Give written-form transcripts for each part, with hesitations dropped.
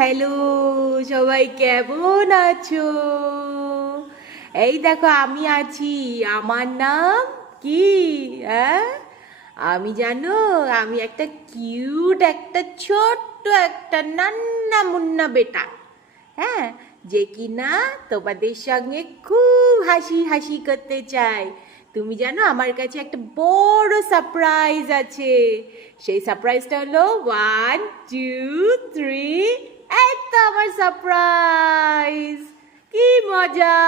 Hello, সবাই কেমন আছো? এই দেখো আমি আছি। আমার নাম কি? হ্যাঁ, আমি জানো, আমি একটা কিউট, একটা ছোট্ট, একটা নান্না মুন্না বেটা। হ্যাঁ, যে কিনা তোমাদের সঙ্গে খুব হাসি হাসি করতে চাই। তুমি জানো আমার কাছে একটা বড় সারপ্রাইজ আছে। সেই সারপ্রাইজটা হলো 1 2 3। এই তো আমার সারপ্রাইজ। কি মজা!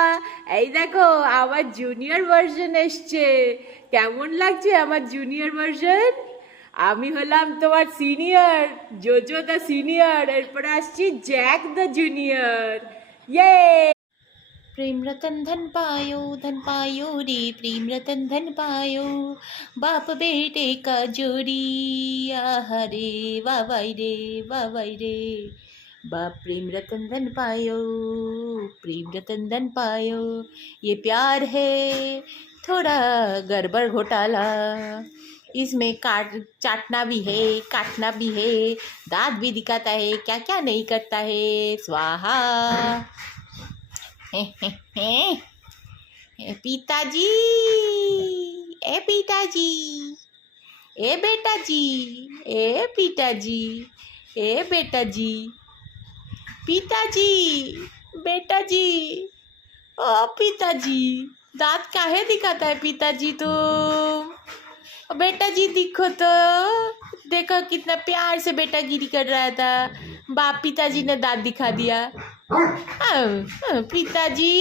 এই দেখো আমার জুনিয়র ভার্সন এসছে। কেমন লাগছে আমার জুনিয়র ভার্সন? আমি হলাম তোমার সিনিয়র, জোজো দ্য সিনিয়র, এরপরে আসছি জ্যাক দ্য জুনিয়র। ইয়ে! प्रेम रतन धन पायो रे प्रेम रतन धन पायो बाप बेटे का जोड़ी आहा रे वावाई रे बाप प्रेम रतन धन पायो प्रेम रतन धन पायो। ये प्यार है थोड़ा गड़बड़ घोटाला, इसमें काट चाटना भी है काटना भी है, दांत भी दिखाता है क्या क्या नहीं करता है स्वाहा। पिताजी, ए पिताजी, ए बेटाजी, ए पिताजी, ए बेटाजी, पिताजी, बेटाजी, ओ पिताजी, दांत काहे दिखाता है पिताजी तुम? बेटा जी दिखो तो, देखो कितना प्यार से बेटा गिरी कर रहा था, बाप पिताजी ने दांत दिखा दिया। पिताजी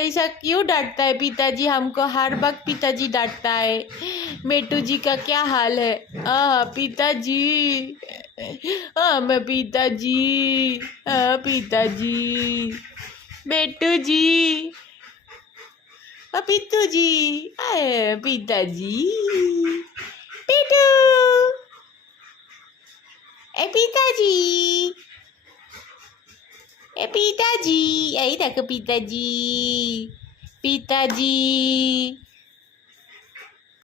ऐसा क्यों डांटता है पिताजी हमको? हर वक्त पिताजी डांटता है। मेटू जी का क्या हाल है? पिताजी, मैं पिताजी, पिताजी, मेटू जी, पितू जी, पिताजी, पिटू, ए पिताजी, ए पिताजी, यही देखो पिताजी, पिताजी।